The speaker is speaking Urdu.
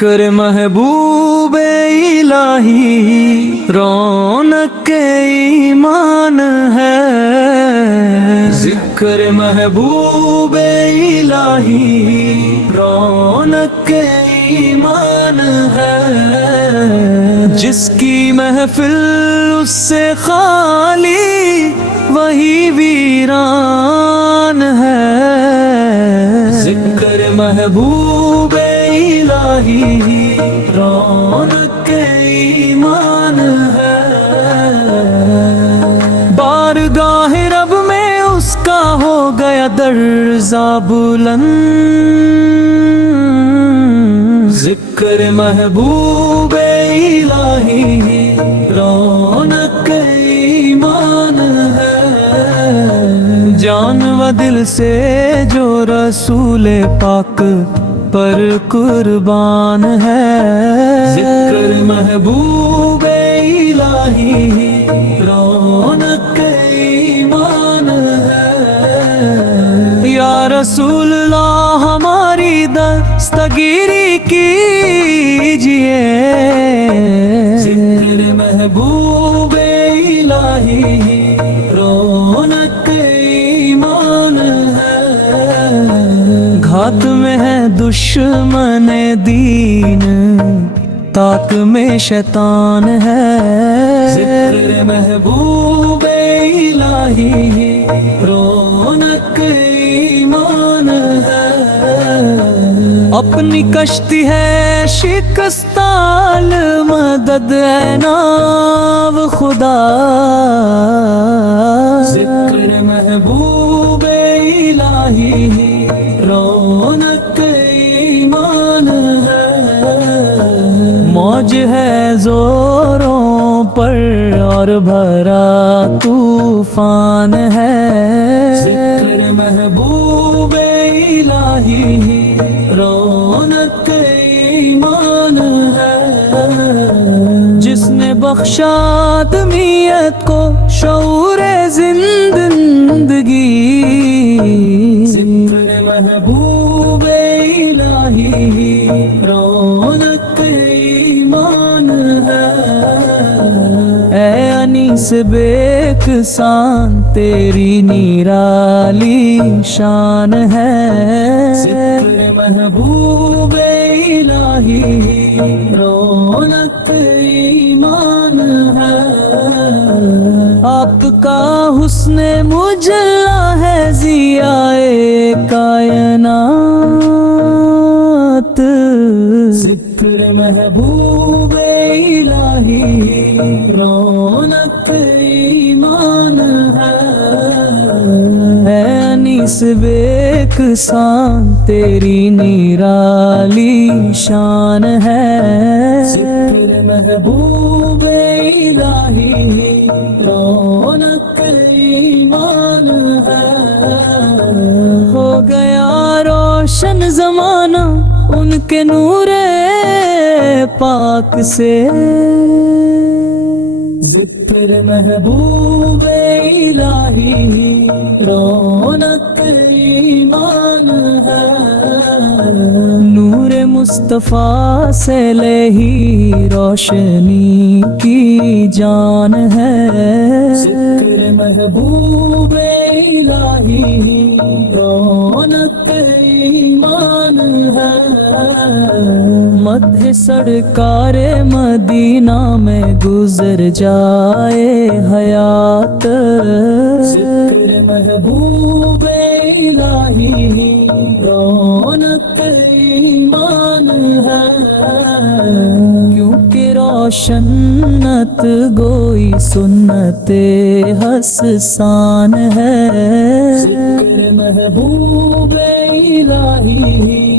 ذکر محبوب الہی رونق ایمان ہے، ذکر محبوب الہی رونق ایمان ہے، جس کی محفل اس سے خالی وہی ویران ہے، ذکر محبوب الہی رونق ایمان ہے، بارگاہ رب میں اس کا ہو گیا درجہ بلند، ذکر محبوب الہی رونق ایمان ہے، جان و دل سے جو رسول پاک پر قربان ہے، ذکر محبوب الہی رونق ایمان ہے، یا رسول اللہ ہماری دستگیری کیجئے، ذکر محبوب الہی رونق ایمان ہے، گھات میں ہے دشمن دین، طاق میں شیطان ہے، ذکر محبوب الہی رونق ایمان ہے، اپنی کشتی ہے شکستال مدد ہے ناو خدا، ذکر محبوب الہی رونق ایمان ہے، موج ہے زوروں پر اور بھرا طوفان ہے، ذکر محبوب الہی رونق ایمان ہے، جس نے بخشا آدمیت کو شعور زندگی، ذکر محبوب الہی رونق ایمان ہے، اے انیس بے کسان تیری نرالی شان ہے، ذکر محبوب الہی رونق ایمان ہے، آپ کا حسن مجلا ہے ضیائے کائنات، ذکر محبوب الہی رونق ایمان ہے، اے انیس بے کسان تیری نرالی شان ہے، ذکر محبوب الہی رونق ایمان ہے، ہو گیا روشن زمانہ ان کے نور پاک سے، ذکر محبوب الہی رونق ایمان ہے، نور مصطفیٰ سے لہی روشنی کی جان ہے، ذکر محبوب الہی رونق ایمان ہے، مدح سرکار مدینہ میں گزر جائے حیات، ذکر محبوب الہی رونق ایمان ہے، کیونکہ روشنت گوئی سنت حسان ہے، ذکر محبوب الہی